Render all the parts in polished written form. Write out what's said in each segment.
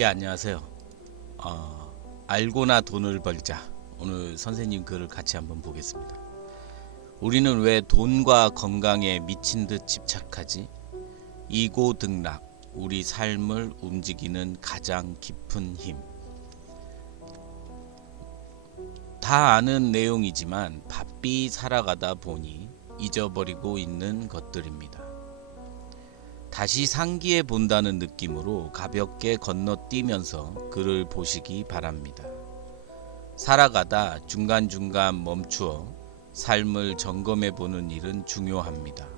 예, 안녕하세요. 알고나 돈을 벌자. 오늘 선생님 글을 같이 한번 보겠습니다. 우리는 왜 돈과 건강에 미친 듯 집착하지? 이고등락, 우리 삶을 움직이는 가장 깊은 힘. 다 아는 내용이지만 바삐 살아가다 보니 잊어버리고 있는 것들입니다. 다시 상기해 본다는 느낌으로 가볍게 건너뛰면서 글을 보시기 바랍니다. 살아가다 중간중간 멈추어 삶을 점검해 보는 일은 중요합니다.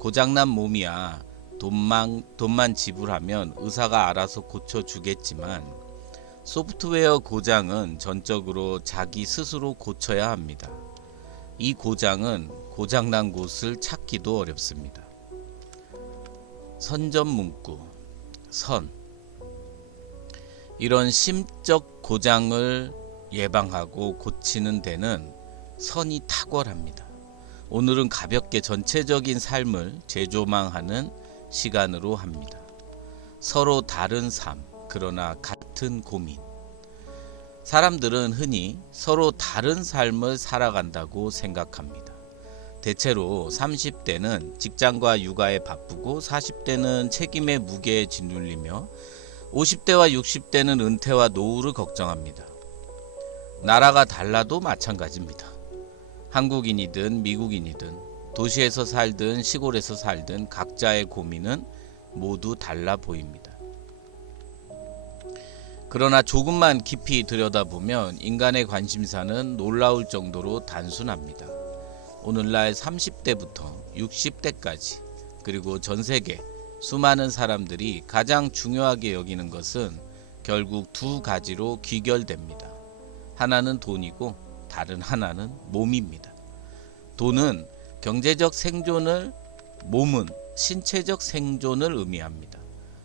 고장난 몸이야 돈만 지불하면 의사가 알아서 고쳐주겠지만 소프트웨어 고장은 전적으로 자기 스스로 고쳐야 합니다. 이 고장은 고장난 곳을 찾기도 어렵습니다. 선전 문구, 선. 이런 심적 고장을 예방하고 고치는 데는 선이 탁월합니다. 오늘은 가볍게 전체적인 삶을 재조망하는 시간으로 합니다. 서로 다른 삶, 그러나 같은 고민. 사람들은 흔히 서로 다른 삶을 살아간다고 생각합니다. 대체로 30대는 직장과 육아에 바쁘고 40대는 책임의 무게에 짓눌리며 50대와 60대는 은퇴와 노후를 걱정합니다. 나라가 달라도 마찬가지입니다. 한국인이든 미국인이든 도시에서 살든 시골에서 살든 각자의 고민은 모두 달라 보입니다. 그러나 조금만 깊이 들여다보면 인간의 관심사는 놀라울 정도로 단순합니다. 오늘날 30대부터 60대까지 그리고 전 세계 수많은 사람들이 가장 중요하게 여기는 것은 결국 두 가지로 귀결됩니다. 하나는 돈이고 다른 하나는 몸입니다. 돈은 경제적 생존을, 몸은 신체적 생존을 의미합니다.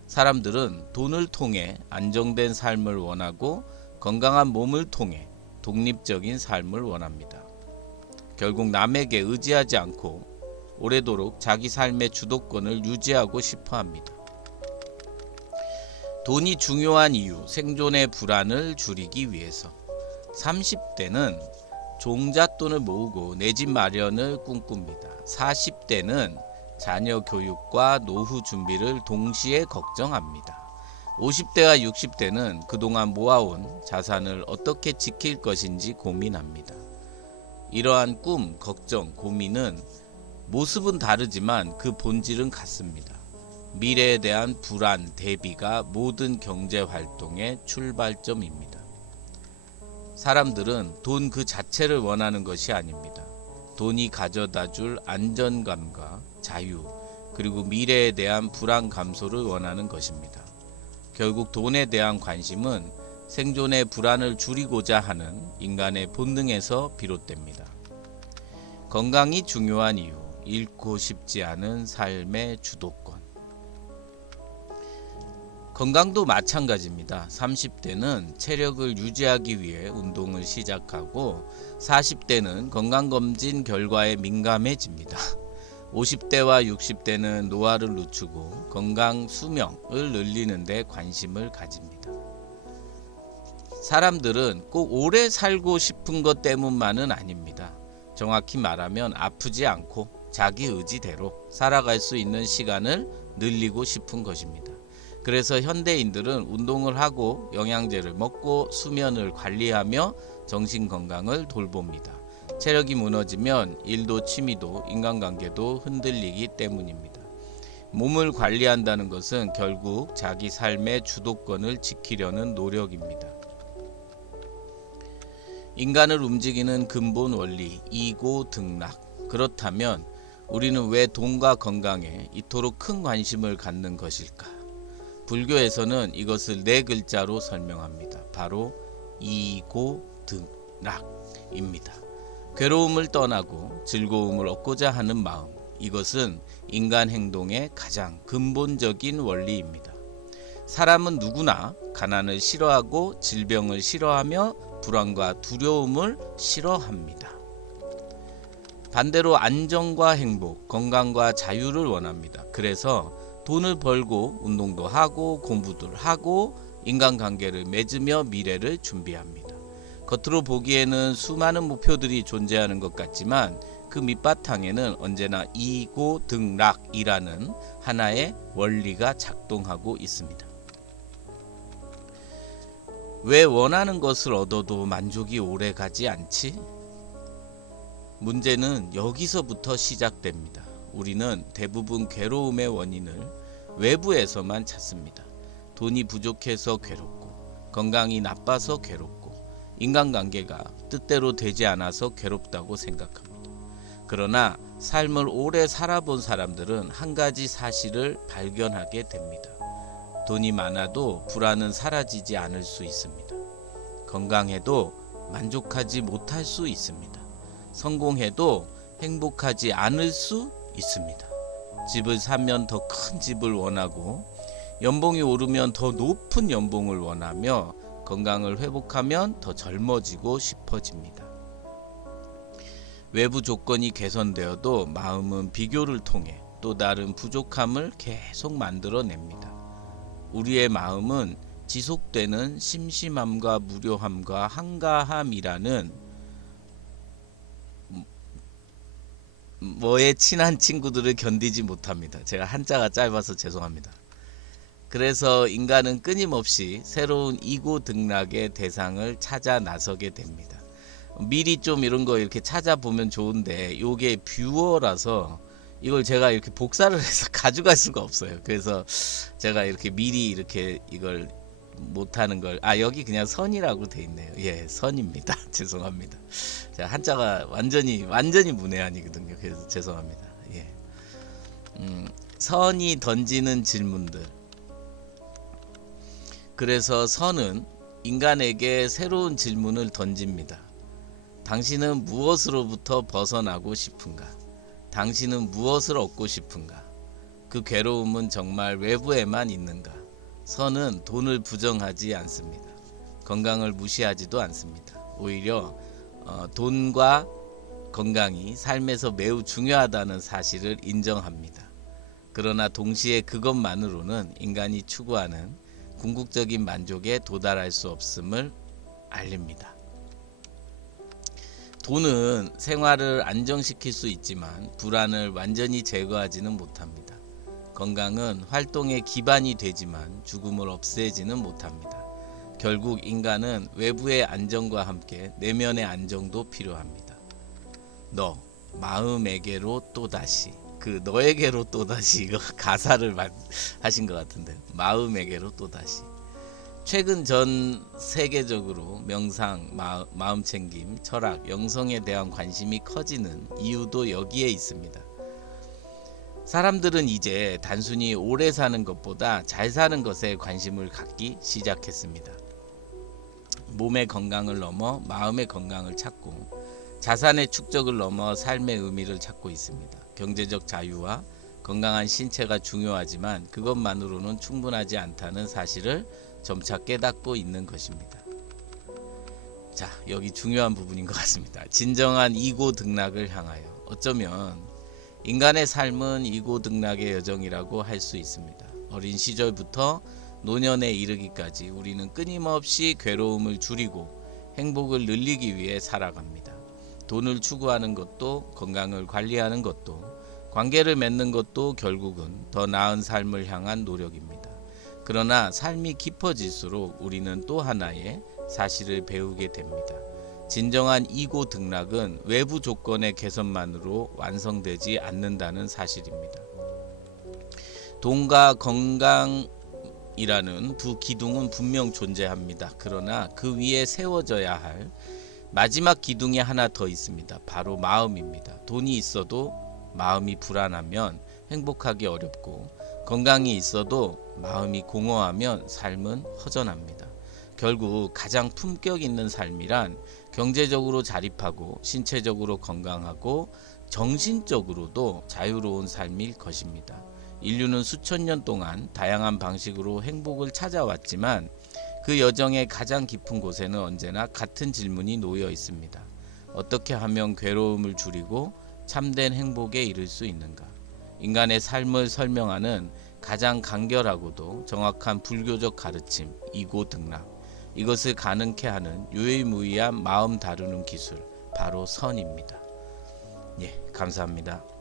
사람들은 돈을 통해 안정된 삶을 원하고 건강한 몸을 통해 독립적인 삶을 원합니다. 결국 남에게 의지하지 않고 오래도록 자기 삶의 주도권을 유지하고 싶어 합니다. 돈이 중요한 이유, 생존의 불안을 줄이기 위해서. 30대는 종잣돈을 모으고 내 집 마련을 꿈꿉니다. 40대는 자녀 교육과 노후 준비를 동시에 걱정합니다. 50대와 60대는 그동안 모아온 자산을 어떻게 지킬 것인지 고민합니다. 이러한 꿈, 걱정, 고민은 모습은 다르지만 그 본질은 같습니다. 미래에 대한 불안, 대비가 모든 경제 활동의 출발점입니다. 사람들은 돈 그 자체를 원하는 것이 아닙니다. 돈이 가져다 줄 안정감과 자유, 그리고 미래에 대한 불안 감소를 원하는 것입니다. 결국 돈에 대한 관심은 생존의 불안을 줄이고자 하는 인간의 본능에서 비롯됩니다. 건강이 중요한 이유, 잃고 싶지 않은 삶의 주도권. 건강도 마찬가지입니다. 30대는 체력을 유지하기 위해 운동을 시작하고 40대는 건강검진 결과에 민감해집니다. 50대와 60대는 노화를 늦추고 건강 수명을 늘리는 데 관심을 가집니다. 사람들은 꼭 오래 살고 싶은 것 때문만은 아닙니다. 정확히 말하면 아프지 않고 자기 의지대로 살아갈 수 있는 시간을 늘리고 싶은 것입니다. 그래서 현대인들은 운동을 하고 영양제를 먹고 수면을 관리하며 정신건강을 돌봅니다. 체력이 무너지면 일도 취미도 인간관계도 흔들리기 때문입니다. 몸을 관리한다는 것은 결국 자기 삶의 주도권을 지키려는 노력입니다. 인간을 움직이는 근본 원리, 이고등락. 그렇다면 우리는 왜 돈과 건강에 이토록 큰 관심을 갖는 것일까? 불교에서는 이것을 네 글자로 설명합니다. 바로 이고등락입니다. 괴로움을 떠나고 즐거움을 얻고자 하는 마음, 이것은 인간 행동의 가장 근본적인 원리입니다. 사람은 누구나 가난을 싫어하고 질병을 싫어하며 불안과 두려움을 싫어합니다. 반대로 안정과 행복, 건강과 자유를 원합니다. 그래서 돈을 벌고 운동도 하고 공부도 하고 인간관계를 맺으며 미래를 준비합니다. 겉으로 보기에는 수많은 목표들이 존재하는 것 같지만 그 밑바탕에는 언제나 이고등락이라는 하나의 원리가 작동하고 있습니다. 왜 원하는 것을 얻어도 만족이 오래 가지 않지? 문제는 여기서부터 시작됩니다. 우리는 대부분 괴로움의 원인을 외부에서만 찾습니다. 돈이 부족해서 괴롭고, 건강이 나빠서 괴롭고, 인간관계가 뜻대로 되지 않아서 괴롭다고 생각합니다. 그러나 삶을 오래 살아본 사람들은 한 가지 사실을 발견하게 됩니다. 돈이 많아도 불안은 사라지지 않을 수 있습니다. 건강해도 만족하지 못할 수 있습니다. 성공해도 행복하지 않을 수 있습니다. 집을 사면 더 큰 집을 원하고, 연봉이 오르면 더 높은 연봉을 원하며, 건강을 회복하면 더 젊어지고 싶어집니다. 외부 조건이 개선되어도 마음은 비교를 통해 또 다른 부족함을 계속 만들어냅니다. 우리의 마음은 지속되는 심심함과 무료함과 한가함이라는 뭐에 친한 친구들을 견디지 못합니다. 제가 한자가 짧아서 죄송합니다. 그래서 인간은 끊임없이 새로운 이고등락의 대상을 찾아 나서게 됩니다. 미리 좀 이런 거 이렇게 찾아보면 좋은데 요게 뷰어라서 이걸 제가 이렇게 복사를 해서 가져갈 수가 없어요. 그래서 제가 이렇게 미리 이렇게 이걸 못하는 걸, 여기 그냥 선이라고 돼 있네요. 예, 선입니다. 죄송합니다. 제가 한자가 완전히 문외한이거든요. 그래서 죄송합니다. 예. 선이 던지는 질문들. 그래서 선은 인간에게 새로운 질문을 던집니다. 당신은 무엇으로부터 벗어나고 싶은가? 당신은 무엇을 얻고 싶은가? 그 괴로움은 정말 외부에만 있는가? 선은 돈을 부정하지 않습니다. 건강을 무시하지도 않습니다. 오히려 돈과 건강이 삶에서 매우 중요하다는 사실을 인정합니다. 그러나 동시에 그것만으로는 인간이 추구하는 궁극적인 만족에 도달할 수 없음을 알립니다. 돈은 생활을 안정시킬 수 있지만 불안을 완전히 제거하지는 못합니다. 건강은 활동의 기반이 되지만 죽음을 없애지는 못합니다. 결국 인간은 외부의 안정과 함께 내면의 안정도 필요합니다. 너 마음에게로 또다시, 그 너에게로 또다시, 이거 가사를 하신 것 같은데, 마음에게로 또다시. 최근 전 세계적으로 명상, 마음챙김, 철학, 영성에 대한 관심이 커지는 이유도 여기에 있습니다. 사람들은 이제 단순히 오래 사는 것보다 잘 사는 것에 관심을 갖기 시작했습니다. 몸의 건강을 넘어 마음의 건강을 찾고, 자산의 축적을 넘어 삶의 의미를 찾고 있습니다. 경제적 자유와 건강한 신체가 중요하지만 그것만으로는 충분하지 않다는 사실을 점차 깨닫고 있는 것입니다. 자, 여기 중요한 부분인 것 같습니다. 진정한 이고등락을 향하여. 어쩌면 인간의 삶은 이고등락의 여정이라고 할 수 있습니다. 어린 시절부터 노년에 이르기까지 우리는 끊임없이 괴로움을 줄이고 행복을 늘리기 위해 살아갑니다. 돈을 추구하는 것도, 건강을 관리하는 것도, 관계를 맺는 것도 결국은 더 나은 삶을 향한 노력입니다. 그러나 삶이 깊어질수록 우리는 또 하나의 사실을 배우게 됩니다. 진정한 이고등락은 외부 조건의 개선만으로 완성되지 않는다는 사실입니다. 돈과 건강이라는 두 기둥은 분명 존재합니다. 그러나 그 위에 세워져야 할 마지막 기둥이 하나 더 있습니다. 바로 마음입니다. 돈이 있어도 마음이 불안하면 행복하기 어렵고, 건강이 있어도 마음이 공허하면 삶은 허전합니다. 결국 가장 품격 있는 삶이란 경제적으로 자립하고 신체적으로 건강하고 정신적으로도 자유로운 삶일 것입니다. 인류는 수천 년 동안 다양한 방식으로 행복을 찾아왔지만 그 여정의 가장 깊은 곳에는 언제나 같은 질문이 놓여 있습니다. 어떻게 하면 괴로움을 줄이고 참된 행복에 이를 수 있는가? 인간의 삶을 설명하는 가장 간결하고도 정확한 불교적 가르침, 이고 등락, 이것을 가능케 하는 유일무이한 마음 다루는 기술, 바로 선입니다. 예, 감사합니다.